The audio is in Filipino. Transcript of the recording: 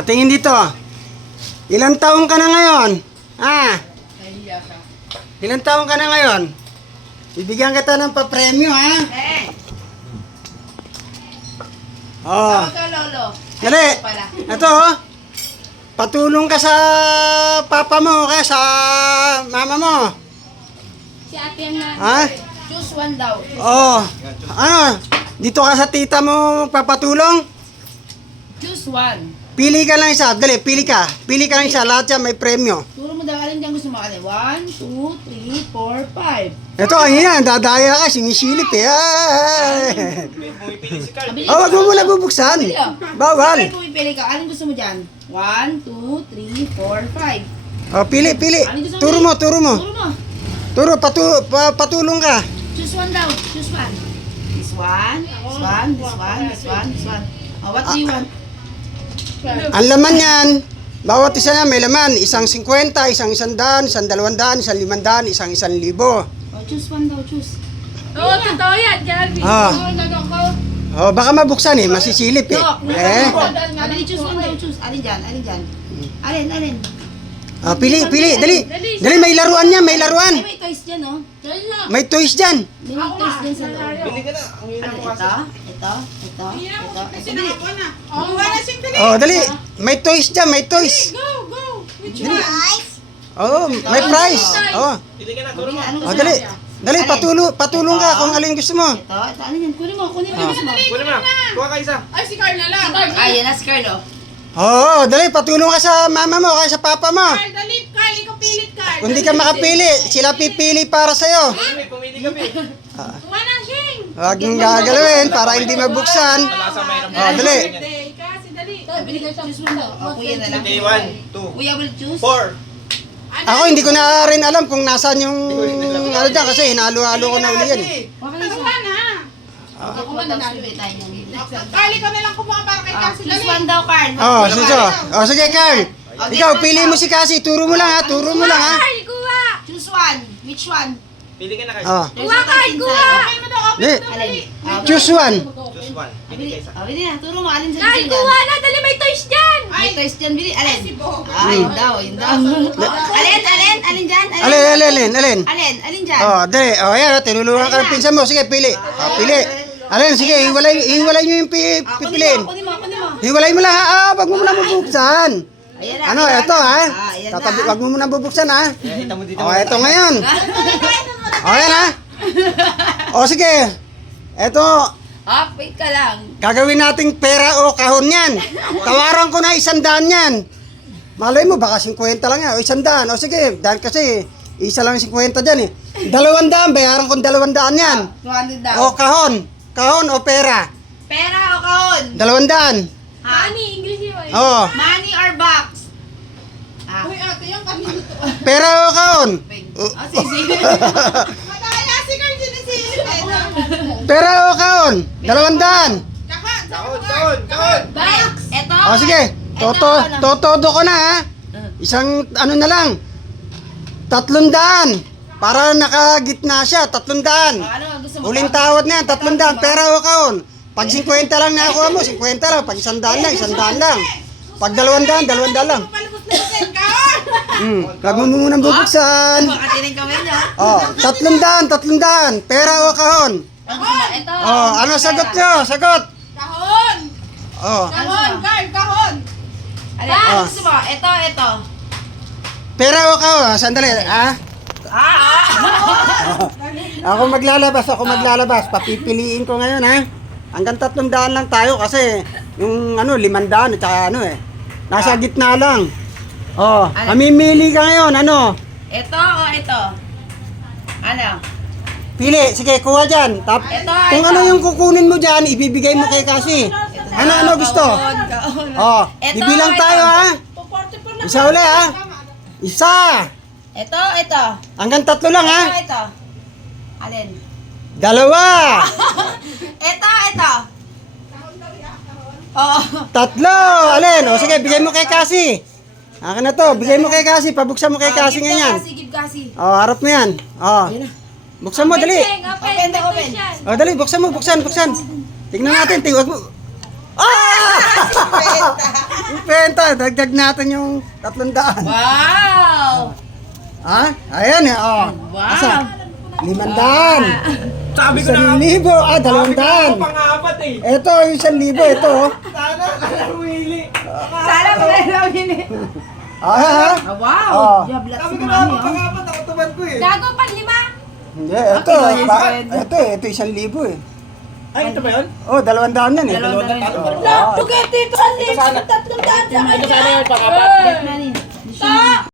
Tingin dito. Ilang taong ka na ngayon? Ilang taong ka na ngayon? Bibigyan kita ng papremyo, ha? Oh. Lolo. Dali. Ito, oh. Patulong ka sa papa mo, kaya sa mama mo. Si ate yan na. Ha? Choose one daw. Oh. Ano? Dito ka sa tita mo papatulong? Choose one. Pili ka lang isa. Dali, pili ka. Pili ka lang isa. Lahat yan may premyo. Turo mo daw alin dyan gusto mo alin. 1, 2, 3, 4, 5. Ito, ayan, dadaya ka, sinisilip eh. Ay. Oh, wag mo muna bubuksan. Bawal. Kung pipili ka, alin gusto mo dyan? 1, 2, 3, 4, 5. Oh, pili. Turo mo. Turo mo. Turo, patulong ka. Choose one daw. Choose one. This one, this one, this one, this one, this one. Oh, what do you want? Ang laman yan, bawat isa yan may laman. Isang 50, isang 100, isang 200, isang 500, isang 1,000. Oh, choose one daw, choose. Oo, totoo yan, Jarvis. Oh, baka mabuksan eh, masisilip eh. Alin, choose one daw, choose. Alin dyan, alin dyan. Alin. Oh, pili, dali. Dali, may laruan niya, may laruan. Ay, may toys dyan, oh. May toys dyan. May toys dyan sa loob. Bili ka na. Ang hina mo kasi. Ito. Bili. Oh, dali. May toys dyan, may toys. Go. Which Oh, may prize. Oh, Bili ka na. Turo mo. oh dali. Dali, patulong ka kung alin gusto mo. Ito, ano yan? Kunin mo gusto mo. Kunin mo na. Kuha ka isa. Ay, si Carl na lang. Ay, yan na si Carlo. Oo, dali, patulong ka sa mama mo, kaya sa papa mo. Carl, dali. Carl, ikaw pilit, Carl. Kung di ka makapili, sila pipili para sa'yo. Pumili kami. Manang Shing. Huwag mong gagalawin para hindi mabuksan. Malasa mayroon. Oh, dali. Day, kasi dali. Bili ka choose one daw. O, kuya na lang. Okay, 1, 2, Kuya will choose. 4. Ako hindi ko na rin alam kung nasaan yung ano dyan kasi hinalo-halo ko na uli yan eh. Kumuha na. Ako ba daw sabi tayo niyan? Carl, ikaw na lang kumuha para kay Cassie. Choose Dali. one daw, Carl. Oh, sige Carl. Ikaw, pili mo si Cassie. Turo mo lang ha, turo mo lang ha. Carl, kuha. Choose one. Which one? Pili ka na kayo. Oh, There's Kuha, no Carl, toys kuha. inside. Open mo daw, open Di. mo daw, Alin? dali. choose one. Choose 1. Pili ka isa. Bili na. Turo mo. Alin sa Carl, gusto kuha niyan? na. Dali, may toys dyan. May toys dyan. Bili. Alin? Si Bo. Yun daw. Alin dyan? Alin dyan? Oh, dali. Oh, ayan, tinulungan ka ng pinsan mo. Sige, pili. Oh, pili. Alin, sige, hiwalay nyo yung pipiliin. Kunin mo. Hiwalay mo lang ha. Wag mo muna bubuksan. Ayan na. Ano, eto ha. Ayan Tatabi, na. wag mo muna bubuksan ha. Kita mo dito. Oh, eto ngayon. Oh, ayan ha. Oh, sige. Eto, Wait ka lang. gagawin nating pera o kahon yan. Tawaran ko na 100 yan. Malay mo, baka 50 lang yan. O 100. O sige, dahil kasi isa lang 50 dyan eh. 200, bayaran ko 200 yan. 200 daw. O kahon. Kahon o pera. Pera o kahon? 200. Honey, English yun. Oh, Money or box? Uy, ate, yung kanino to. pera o kahon. Sige. Madaya si Carl dyan si Pera o kahon. 200. Kaon. Box. Ito. O sige, totodo ko na ha. Isang ano na lang. 300. Para nakagitna siya, 300. Ano gusto mo? Huling tawad na yan, 300. Pera o kahon. Pag 50 lang nakuha mo, 50 lang. Pag 100 lang, 100 lang. Pag 200, 200 lang. Palabos na kasi, Carl. Wag mo munang bubuksan. Makatinig kami niya. Oh, 300. Pera o kahon. Ito. Oh, ano sagot nyo? Sagot. Kahon. Oh, Kahon, Carl, kahon. Ano gusto mo? Ito. pera o kahon. Sandali, ah. Ako maglalabas. Papipiliin ko ngayon, ha? Hanggang 300 lang tayo kasi yung 500 at saka nasa gitna lang. Oh, mamimili ka ngayon, ano? Ito o ito? Ano? Pili, sige, kuha dyan. Kung ano yung kukunin mo dyan, ibibigay mo kay Cassie. Ano gusto? Kahon. Oh, Ito, bibilang ito. tayo, ha? Isa uli, ha? Isa! Ito. Hanggang 3 lang, ha? Ito. Alin? 2! Ito. Oo. 3! Alin? O sige, bigay mo kay Cassie. Akin na to, bigay mo kay Cassie. Pabuksan mo kay Cassie ngayon. Give Cassie. Oh, harap mo yan. Oh. Buksan mo, dali. Open. Open. Oh, dali, buksan mo, buksan. Tingnan natin, wag mo. Ah! 50. Dagdag natin yung 300. Wow! Ha? Ayan eh, oh. Wow! Asa? 500. Sabi ko na 1,000. Ah, 200. pang-apat eh. Ito, yung 1,000. Ito, oh. Sana, humili. Sana ko na lang yun eh. Ah, ha? Wow! Oh. Jablat Sabi si ko na mami, oh. pang-apat, ako tuman ko eh. Gago pa 5. Hindi, ito. Okay, Ito, 1,000 eh. Ay, ito ba yun? Oh, 200 yan eh. Dalawang daan. Oh. Tugete ito sa Ito sana. tatlong daan sa Ito sana yung pang-apat. Ah!